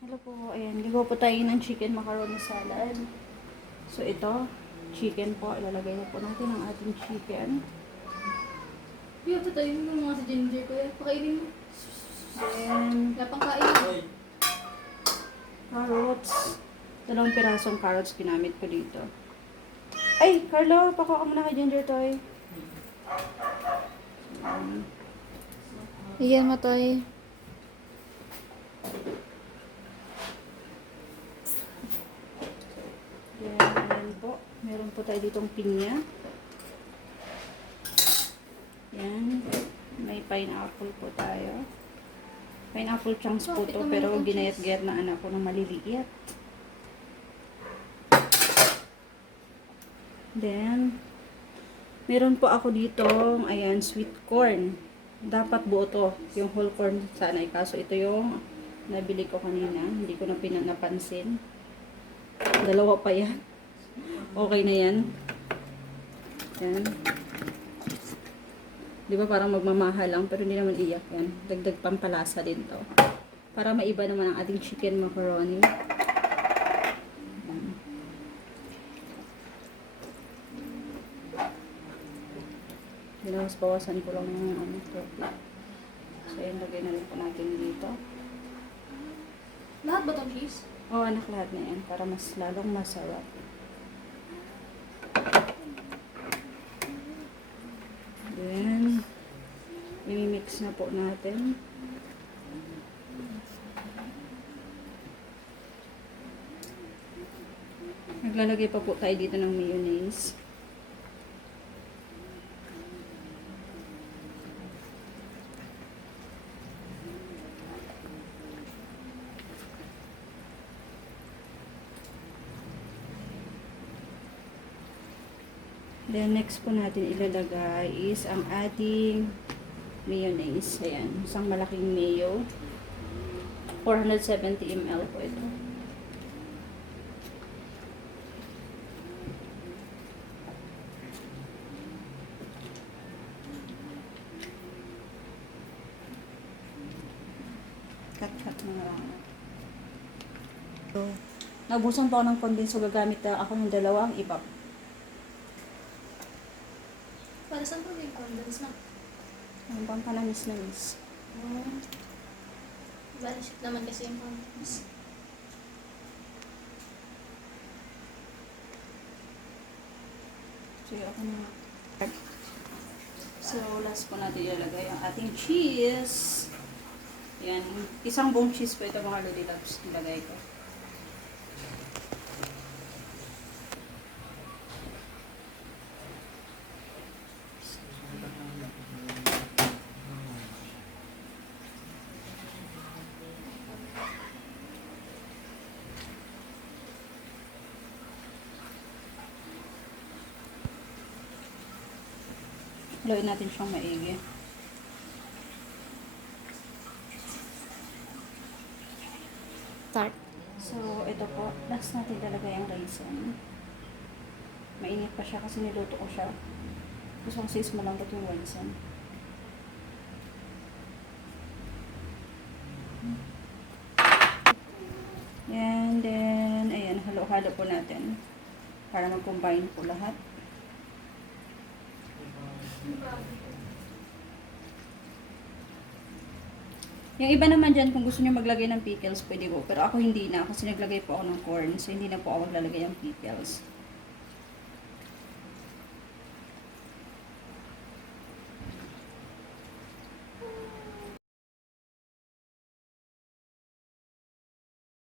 Hello po, ayan, ligaw po tayo ng chicken macaroni salad. So ito, chicken po, ilalagay na po natin ang ating chicken. Yung ito tayo yung mga sa ginger ko yan. Pakainin mo. Then, Wala pang kain. carrots. 2 pirasong carrots ginamit ko dito. Ay, Carlo, pakuha ka muna kay Ginger Toy. Iyan mo tayo. Ayan po. Meron po tayo ditong pinya. Yan. May pineapple po tayo. Pineapple chunks po to, pero ginayat-gayat na anak ko ng maliliit. Then, meron po ako ditong, ayan, sweet corn. Dapat buo to, yung whole corn sana. Kaso ito yung nabili ko kanina. Hindi ko na napansin. 2 pa yan. Okay na yan. Yan. Di ba parang magmamahal lang, pero hindi naman iyak yan. Dagdag pampalasa din to. Para maiba naman ang ating chicken macaroni. Yan. Bawasan ko lang yung topic. So, yan, lagay na rin po natin dito. Lahat ba itong cheese? Oo, anak, lahat na yan. Para mas lalong masarap. Then, i-mix na po natin. Naglalagay pa po tayo dito ng mayonnaise. Then, next po natin ilalagay is ang ating mayonnaise. Ayan, isang malaking mayo. 470 ml po ito. Cut mga lang. So, nabusan po ako ng condensed, so gagamit na ako ng 2 ibang. Para saan po yung condensed na? Ang pang panamis-namis. Balishit naman kasi yung condensed. So, ako na. So, last po natin ilalagay ang ating cheese. Yan. Isang buong cheese po ito mga lady loves. Ilagay ko. Haluin natin siyang maigi. Start. So, ito po. Last natin ilalagay ang raisin. Mainit pa siya kasi niluto ko siya. Gusto kong sis malambot yung raisin. And then, ayan, halo-halo po natin. Para mag-combine po lahat. Yung iba naman dyan, kung gusto nyo maglagay ng pickles, pwede po. Pero ako hindi na, kasi naglagay po ako ng corn. So, hindi na po ako maglalagay ng pickles.